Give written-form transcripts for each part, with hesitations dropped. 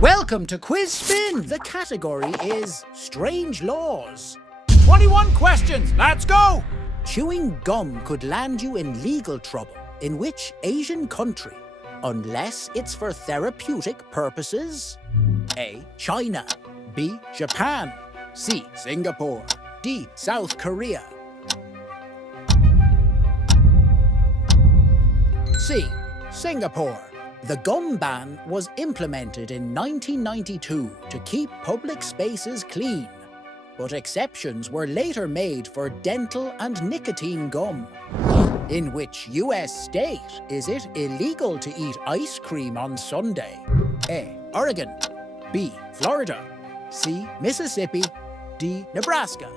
Welcome to Quiz Spin. The category is Strange Laws. 21 questions, let's go! Chewing gum could land you in legal trouble in which Asian country? Unless it's for therapeutic purposes. A. China. B. Japan. C. Singapore. D. South Korea. C. Singapore. The gum ban was implemented in 1992 to keep public spaces clean, but exceptions were later made for dental and nicotine gum. In which US state is it illegal to eat ice cream on Sunday? A. Oregon. B. Florida. C. Mississippi. D. Nebraska.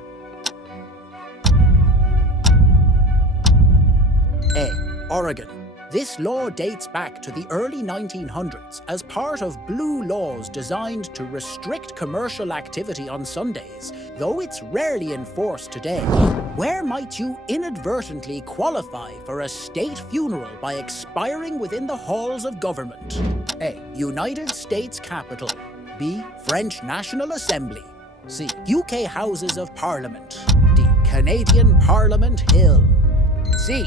A. Oregon. This law dates back to the early 1900s as part of blue laws designed to restrict commercial activity on Sundays, though it's rarely enforced today. Where might you inadvertently qualify for a state funeral by expiring within the halls of government? A. United States Capitol. B. French National Assembly. C. UK Houses of Parliament. D. Canadian Parliament Hill. C.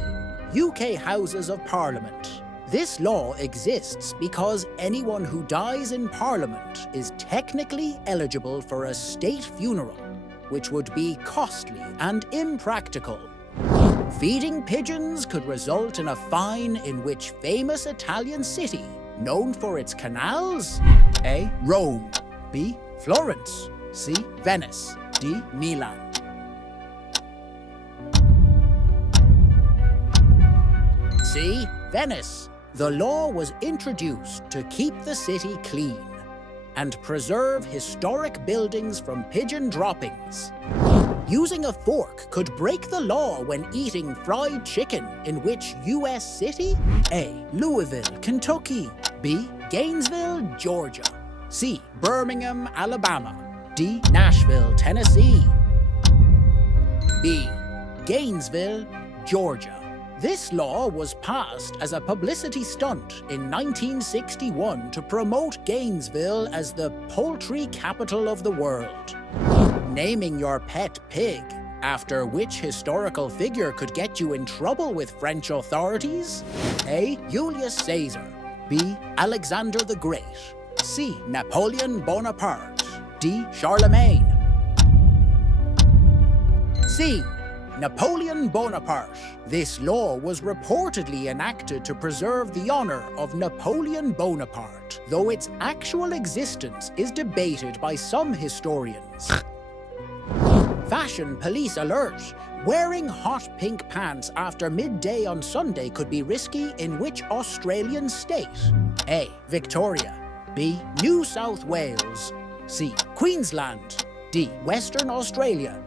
UK Houses of Parliament. This law exists because anyone who dies in Parliament is technically eligible for a state funeral, which would be costly and impractical. Feeding pigeons could result in a fine in which famous Italian city, known for its canals? A. Rome. B. Florence. C. Venice. D. Milan. C. Venice. The law was introduced to keep the city clean and preserve historic buildings from pigeon droppings. Using a fork could break the law when eating fried chicken in which US city? A. Louisville, Kentucky. B. Gainesville, Georgia. C. Birmingham, Alabama. D. Nashville, Tennessee. B. Gainesville, Georgia. This law was passed as a publicity stunt in 1961 to promote Gainesville as the poultry capital of the world. Naming your pet pig after which historical figure could get you in trouble with French authorities? A. Julius Caesar. B. Alexander the Great. C. Napoleon Bonaparte. D. Charlemagne. C. Napoleon Bonaparte. This law was reportedly enacted to preserve the honor of Napoleon Bonaparte, though its actual existence is debated by some historians. Fashion police alert. Wearing hot pink pants after midday on Sunday could be risky in which Australian state? A. Victoria. B. New South Wales. C. Queensland. D. Western Australia.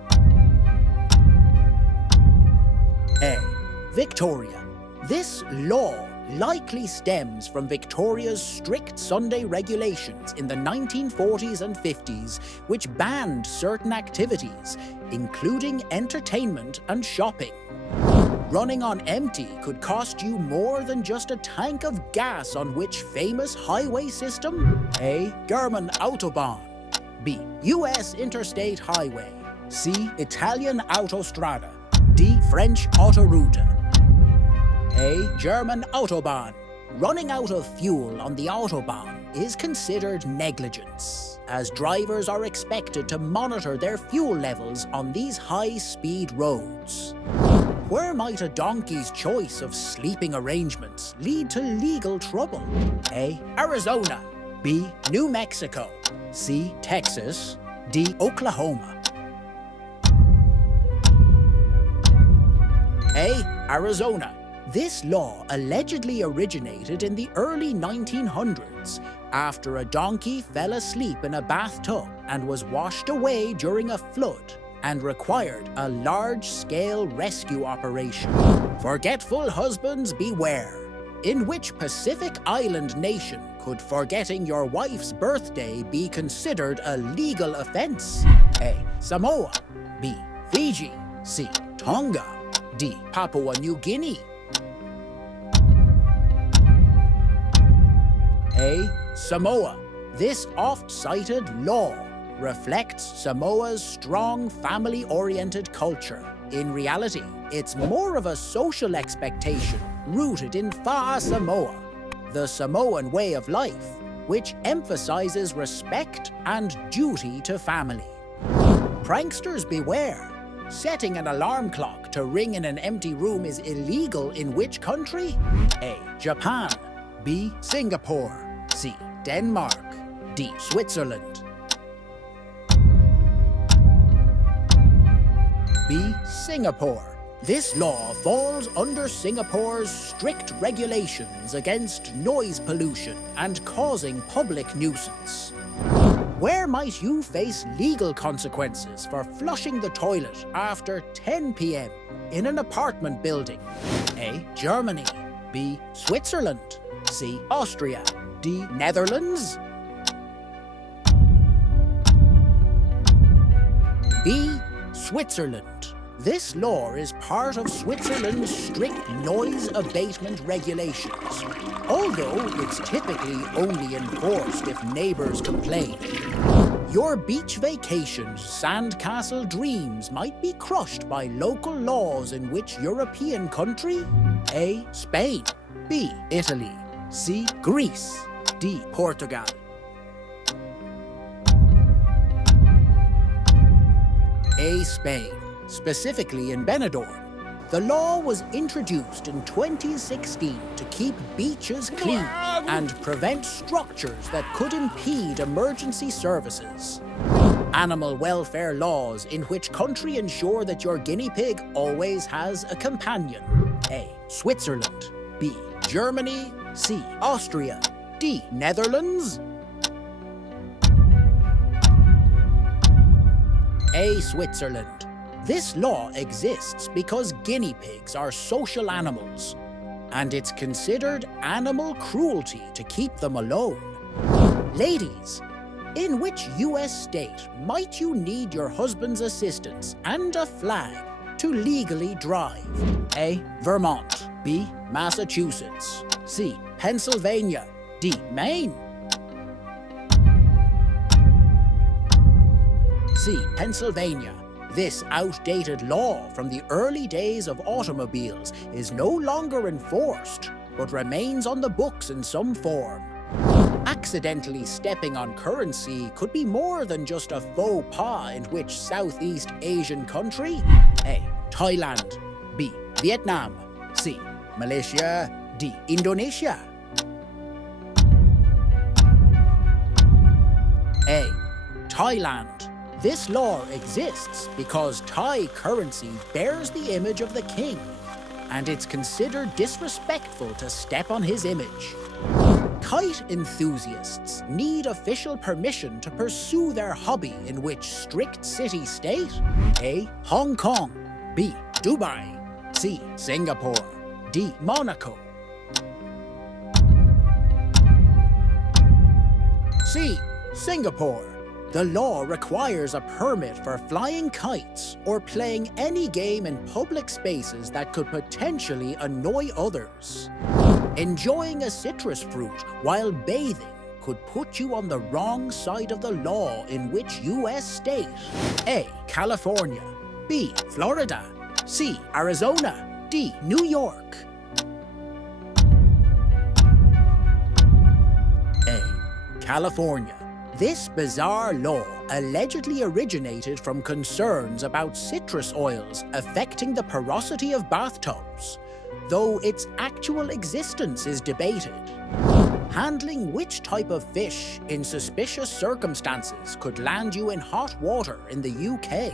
A. Victoria. This law likely stems from Victoria's strict Sunday regulations in the 1940s and 50s, which banned certain activities, including entertainment and shopping. Running on empty could cost you more than just a tank of gas on which famous highway system? A. German Autobahn. B. US Interstate Highway. C. Italian Autostrada. D. French Autoroute. A. German Autobahn. Running out of fuel on the Autobahn is considered negligence, as drivers are expected to monitor their fuel levels on these high-speed roads. Where might a donkey's choice of sleeping arrangements lead to legal trouble? A. Arizona. B. New Mexico. C. Texas. D. Oklahoma. A. Arizona. This law allegedly originated in the early 1900s after a donkey fell asleep in a bathtub and was washed away during a flood and required a large-scale rescue operation. Forgetful husbands beware. In which Pacific Island nation could forgetting your wife's birthday be considered a legal offense? A. Samoa. B. Fiji. C. Tonga. D. Papua New Guinea. A. Samoa. This oft-cited law reflects Samoa's strong family-oriented culture. In reality, it's more of a social expectation rooted in Fa'a Samoa, the Samoan way of life, which emphasizes respect and duty to family. Pranksters beware. Setting an alarm clock to ring in an empty room is illegal in which country? A. Japan. B. Singapore. C. Denmark. D. Switzerland. B. Singapore. This law falls under Singapore's strict regulations against noise pollution and causing public nuisance. Where might you face legal consequences for flushing the toilet after 10 p.m. in an apartment building? A. Germany. B. Switzerland. C. Austria. D. Netherlands. B. Switzerland. This law is part of Switzerland's strict noise abatement regulations, although it's typically only enforced if neighbors complain. Your beach vacation's sandcastle dreams might be crushed by local laws in which European country? A. Spain. B. Italy. C. Greece. D. Portugal. A. Spain. Specifically in Benidorm. The law was introduced in 2016 to keep beaches clean and prevent structures that could impede emergency services. Animal welfare laws in which country ensure that your guinea pig always has a companion? A. Switzerland. B. Germany. C. Austria. D. Netherlands. A. Switzerland. This law exists because guinea pigs are social animals, and it's considered animal cruelty to keep them alone. Ladies, in which US state might you need your husband's assistance and a flag to legally drive? A. Vermont. B. Massachusetts. C. Pennsylvania. D. Maine. C. Pennsylvania. This outdated law from the early days of automobiles is no longer enforced, but remains on the books in some form. Accidentally stepping on currency could be more than just a faux pas in which Southeast Asian country? A. Thailand. B. Vietnam. C. Malaysia. D. Indonesia. A. Thailand. This law exists because Thai currency bears the image of the king, and it's considered disrespectful to step on his image. Kite enthusiasts need official permission to pursue their hobby in which strict city-state? A. Hong Kong. B. Dubai. C. Singapore. D. Monaco. C. Singapore. The law requires a permit for flying kites or playing any game in public spaces that could potentially annoy others. Enjoying a citrus fruit while bathing could put you on the wrong side of the law in which US state? A. California. B. Florida. C. Arizona. D. New York. A. California. This bizarre law allegedly originated from concerns about citrus oils affecting the porosity of bathtubs, though its actual existence is debated. Handling which type of fish in suspicious circumstances could land you in hot water in the UK?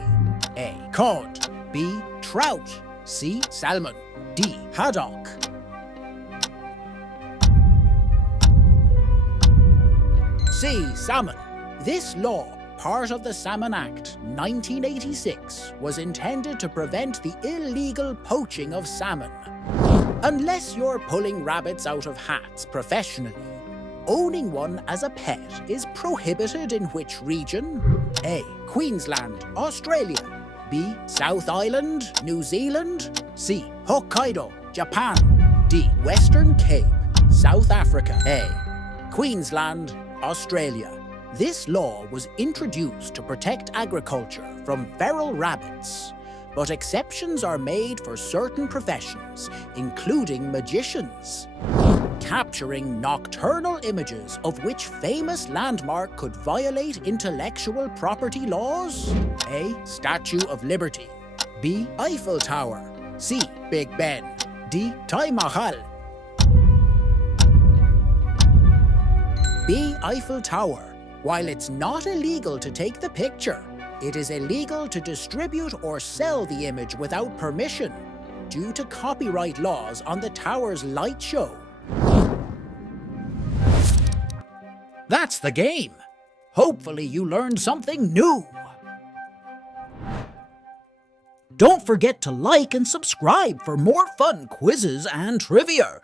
A. Cod. B. Trout. C. Salmon. D. Haddock. C. Salmon. This law, part of the Salmon Act 1986, was intended to prevent the illegal poaching of salmon. Unless you're pulling rabbits out of hats professionally, owning one as a pet is prohibited in which region? A. Queensland, Australia. B. South Island, New Zealand. C. Hokkaido, Japan. D. Western Cape, South Africa. A. Queensland, Australia. This law was introduced to protect agriculture from feral rabbits, but exceptions are made for certain professions, including magicians. Capturing nocturnal images of which famous landmark could violate intellectual property laws? A. Statue of Liberty. B. Eiffel Tower. C. Big Ben. D. Taj Mahal. B. Eiffel Tower. While it's not illegal to take the picture, it is illegal to distribute or sell the image without permission due to copyright laws on the tower's light show. That's the game. Hopefully you learned something new. Don't forget to like and subscribe for more fun quizzes and trivia.